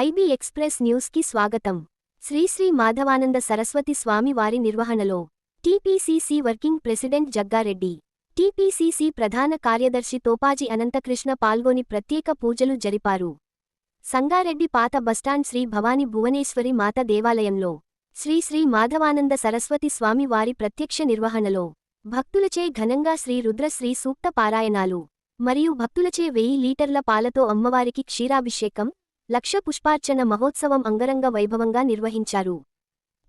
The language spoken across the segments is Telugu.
ఐబీ ఎక్స్ప్రెస్ న్యూస్ కి స్వాగతం. శ్రీ శ్రీ మాధవానంద సరస్వతి స్వామి వారి నిర్వహణలో TPCC working president Jagga Reddy, TPCC ప్రధాన కార్యదర్శి తోపాజీ అనంతకృష్ణ పాల్గొని ప్రత్యేక పూజలు జరిపారు. సంగారెడ్డి పాత బస్టాండ్ శ్రీ భవాని భువనేశ్వరి మాత దేవాలయంలో శ్రీ శ్రీ మాధవానంద సరస్వతి స్వామి వారి ప్రత్యక్ష నిర్వహణలో భక్తులచే ఘనంగా శ్రీ రుద్ర శ్రీ సూక్త పారాయణాలు మరియు భక్తులచే 1000 లీటర్ల పాలతో అమ్మవారికి క్షీరాభిషేకం, లక్ష పుష్పార్చన మహోత్సవం అంగరంగ వైభవంగా నిర్వహించారు.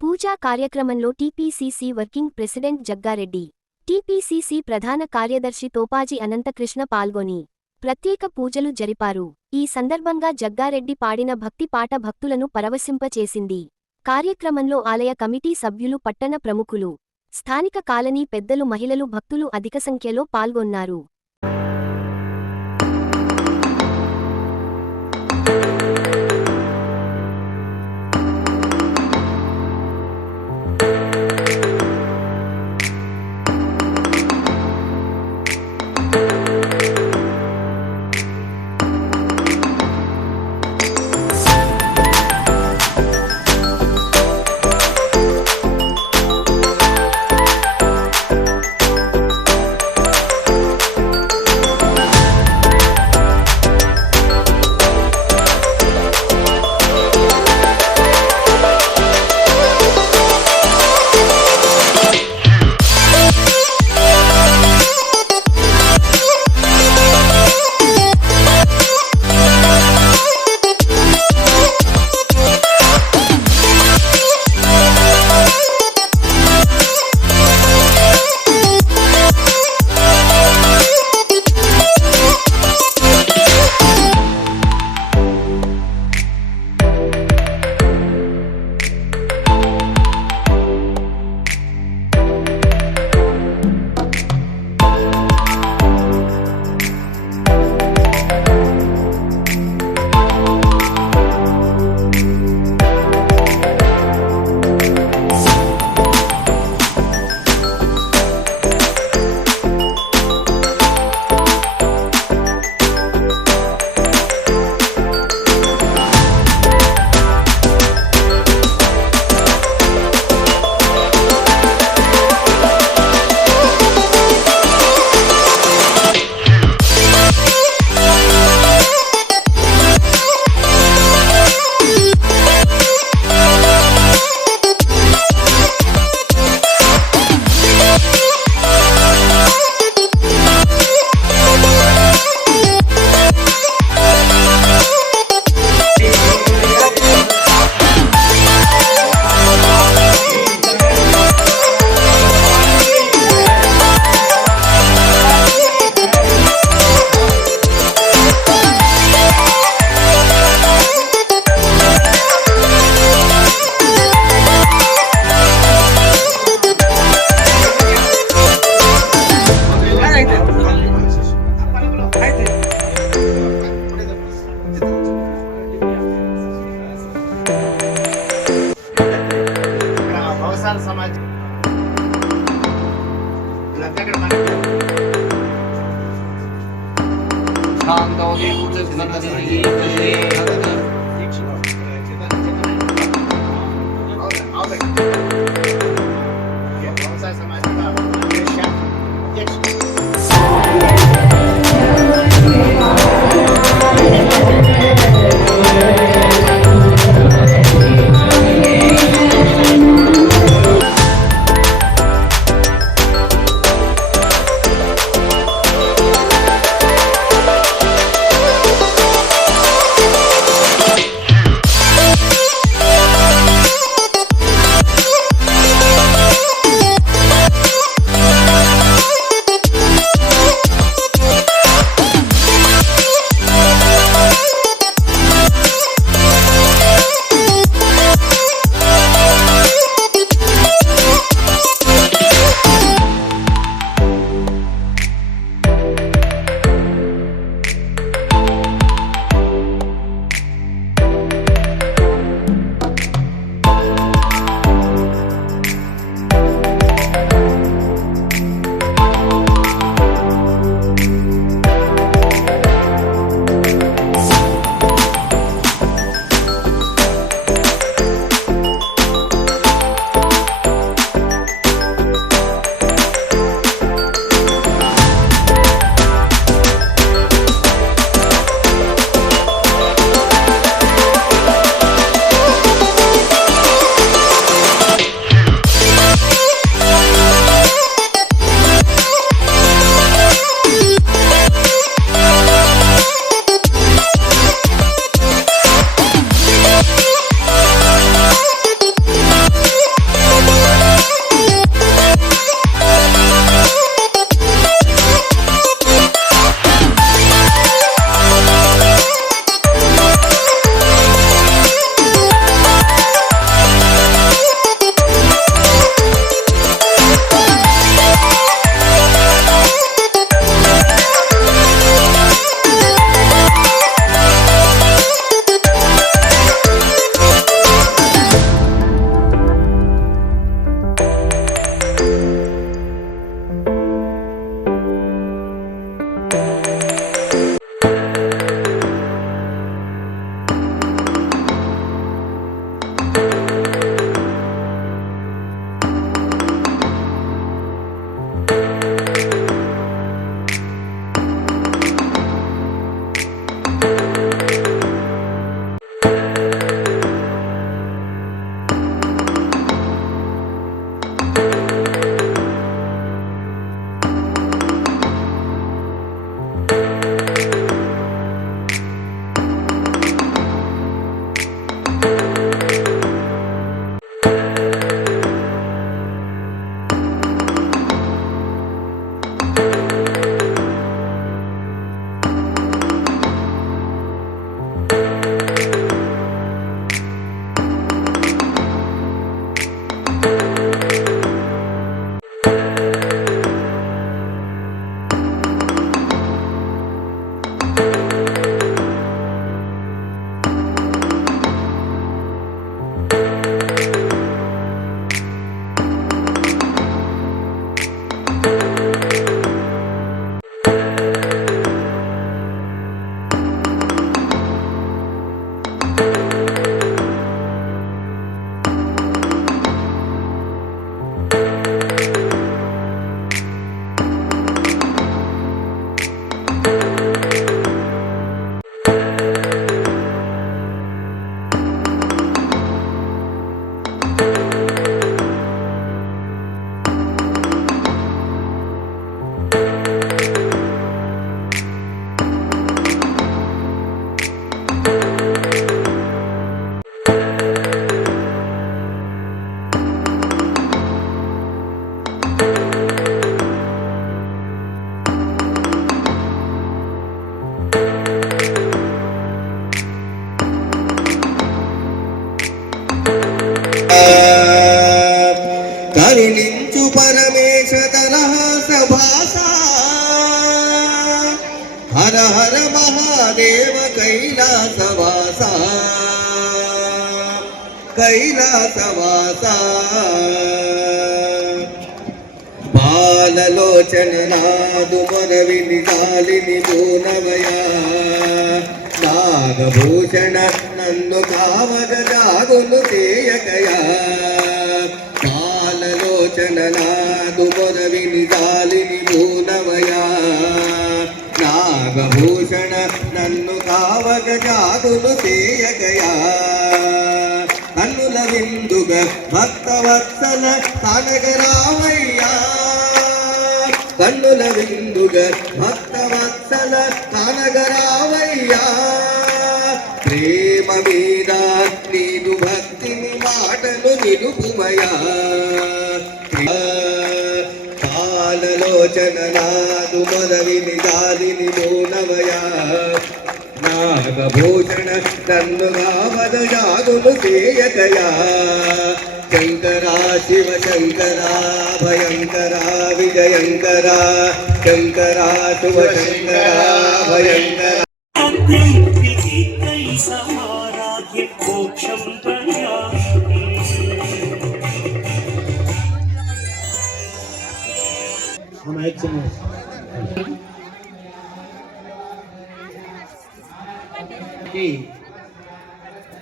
పూజా కార్యక్రమంలో TPCC working president Jagga Reddy, TPCC ప్రధాన కార్యదర్శి తోపాజీ అనంతకృష్ణ పాల్గొని ప్రత్యేక పూజలు జరిపారు. ఈ సందర్భంగా జగ్గారెడ్డి పాడిన భక్తి పాట భక్తులను పరవశింపచేసింది. కార్యక్రమంలో ఆలయ కమిటీ సభ్యులు, పట్టణ ప్రముఖులు, స్థానిక కాలనీ పెద్దలు, మహిళలు, భక్తులు అధిక సంఖ్యలో పాల్గొన్నారు. समाज కరుణించు పరమేశ దరహాస భాస హర హర మహాదేవ కైలాసవాస కైలాసవాస బాలలోచన నాదు మొరవిని కాలిని పూనవయా నాగభూషణ నన్ను కావగ జాగులు చేయకయా బాలలోచన నాదు మొరవిని కాలిని పూనవయా నాగభూషణ నన్ను కావగ జాగులు చేయకయా కన్నుల విందుగ భక్తవత్సల కానగరామయ్యా కన్నుల విందుగ భక్తవత్సల కానగరామయ్యా ప్రేమ మీద నీదు భక్తిని మాటలు నిలుపుమయా కాలలోచన నాదు మొదవిని గాలిని మోనవయా నాగభూషణ నన్ను కావద జాగులు చేయకయా శంకరా శివ శంకరా భయంకరా విజయంకరా శంకరా శివ శంకరా భయంకరా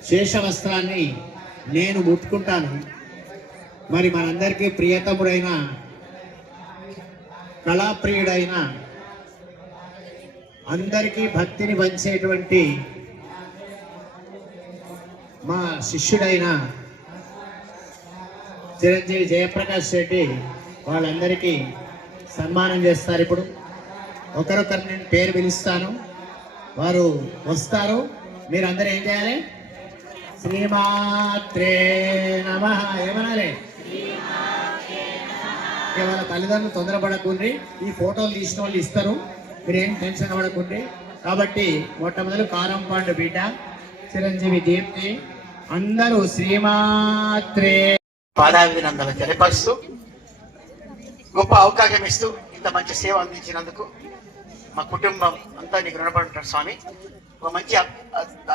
శేషవస్త్రాన్ని నేను ముట్టుకుంటాను. మరి మనందరికీ ప్రియతముడైన కళాప్రియుడైన అందరికీ భక్తిని పంచేటువంటి మా శిష్యుడైన చిరంజీవి జయప్రకాష్ రెడ్డి వాళ్ళందరికీ సన్మానం చేస్తారు. ఇప్పుడు ఒకరొకరు నేను పేరు పిలుస్తాను, వారు వస్తారు. మీరు అందరూ ఏం చేయాలి? శ్రీమాత్రే నమః ఏమనాలి? వాళ్ళ తల్లిదండ్రులు తొందరపడకుండ్రి, ఈ ఫోటోలు తీసిన వాళ్ళు ఇస్తారు, మీరేం టెన్షన్ పడకుండ్రి. కాబట్టి మొట్టమొదలు కారంపాండు బీట చిరంజీవి దీప్తి అందరూ శ్రీమాత్రే పాదాభినందనలు తెలియపరుస్తూ గొప్ప అవకాశం ఇస్తూ ఇంత మంచి సేవ అందించినందుకు మా కుటుంబం అంతా నీకు రుణపడి ఉంటారు స్వామి. ఒక మంచి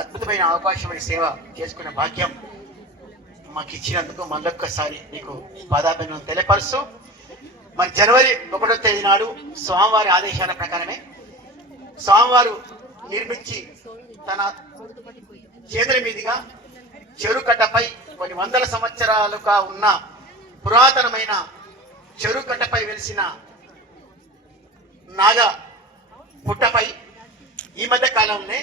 అద్భుతమైన అవకాశం సేవ చేసుకునే భాగ్యం మాకు ఇచ్చినందుకు మళ్ళొక్కసారి నీకు పాదాభినందనలు తెలియపరుస్తూ, మరి జనవరి 1వ తేదీ నాడు స్వామివారి ఆదేశాల ప్రకారమే స్వామివారు నిర్మించి తన చేతుల మీదుగా చెరుకట్టపై కొన్ని వందల సంవత్సరాలుగా ఉన్న పురాతనమైన చెరుకట్టపై వెలిసిన నాగ పుట్టపై ఈ మధ్య కాలంలో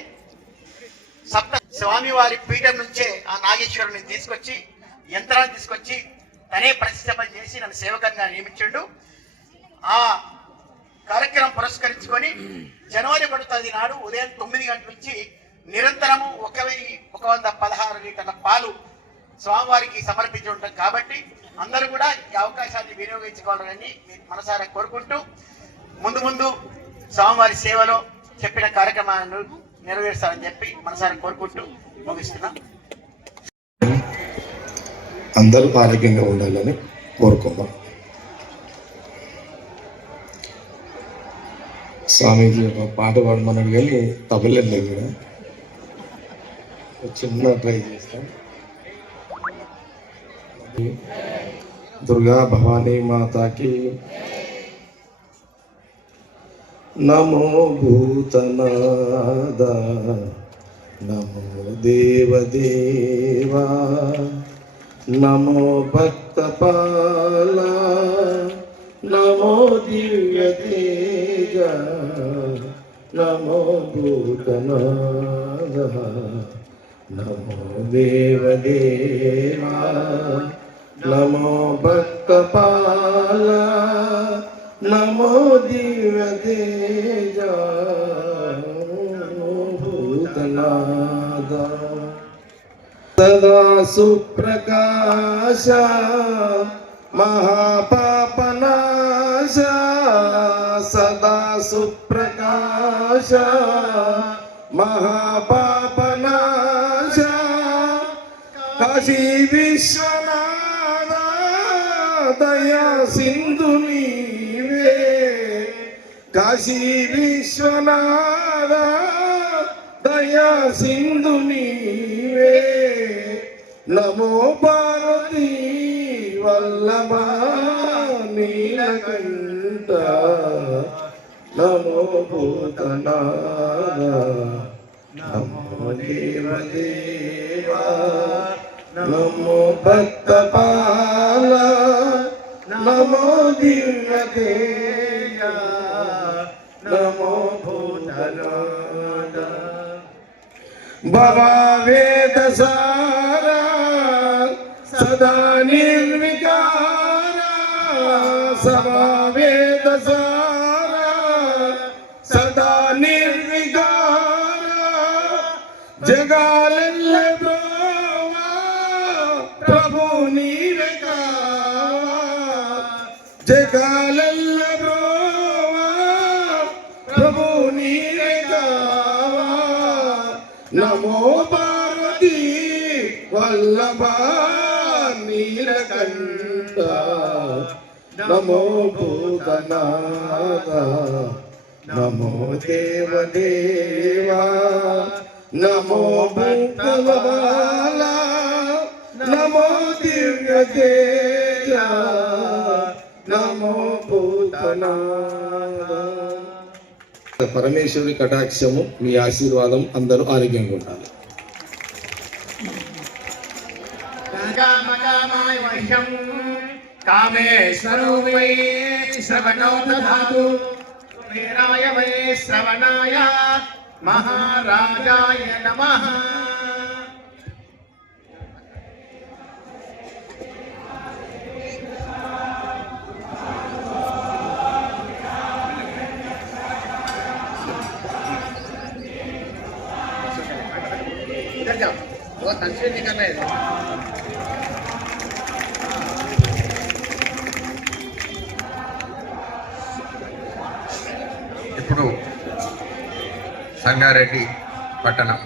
స్వామివారి పీఠం నుంచే ఆ నాగేశ్వరుని తీసుకొచ్చి యంత్రాన్ని తీసుకొచ్చి తనే ప్రతిష్టపన చేసి నన్ను సేవకంగా నియమించాడు. ఆ కార్యక్రమం పురస్కరించుకొని జనవరి 1వ తేదీ నాడు ఉదయం 9 గంటల నుంచి నిరంతరము 1116 లీటర్ల పాలు స్వామివారికి సమర్పించి ఉంటాం. కాబట్టి అందరూ కూడా ఈ అవకాశాన్ని వినియోగించుకోవాలని మనసారా కోరుకుంటూ ముందు ముందు స్వామివారి సేవలో చెప్పిన కార్యక్రమాలను నెరవేర్చాలని చెప్పి మనసారా కోరుకుంటూ ముగిస్తున్నా. అందరూ ఆరోగ్యంగా ఉండాలని కోరుకుందాం. స్వామీజీ ఒక పాట పాడమన్నాడు కానీ తబలేదు కూడా చిన్న ట్రై చేస్తాం. దుర్గా భవానీ మాతాకి నమో భూతనాద నమో దేవదేవా నమో భక్తపాల నమో దివ్య తేజ నమో భూతనాద నమో దేవదేవా నమో భక్తపాల నమో దివ్య తేజ భూతనాద సదా సుప్రకాశ మహాపాపనాశ సదా సుప్రకాశ మహాపాపనాశ కాశీ విశ్వనాథ దయా సింధు నీవే కాశీ విశ్వనాథ దయా సింధు నీవే నమో పార్వతీ వల్లభ నీలకంఠ నమో భూతనాథ నమో దేవదేవా నమో భక్తపాల నమో దివ్యతేజ నమో భూతనాథ భవ వేదసార సదా నిర్వికార సభా వేదసార సదా నిర్వికార జగాలెల్ల బ్రోవా ప్రభు నీవే కావా జగాలెల్ల బ్రోవా ప్రభు నీవే కావా నమో పార్వతీ వల్లభ నీలకంఠ నమో భూతనాథ నమో దేవదేవా నమో భక్తబాల నమో దివ్యతేజ నమో భూతనాథ. పరమేశ్వరుడి కటాక్షము మీ ఆశీర్వాదం అందరూ ఆరోగ్యంగా ఉండాలి. కామేశ్వరో వై శ్రవణో దధాతు కుబేరాయ వై శ్రవణాయ మహారాజాయ నమః. इधर जाओ, वो तस्वीर निकल रहे हैं. ఇప్పుడు సంగారెడ్డి పట్టణం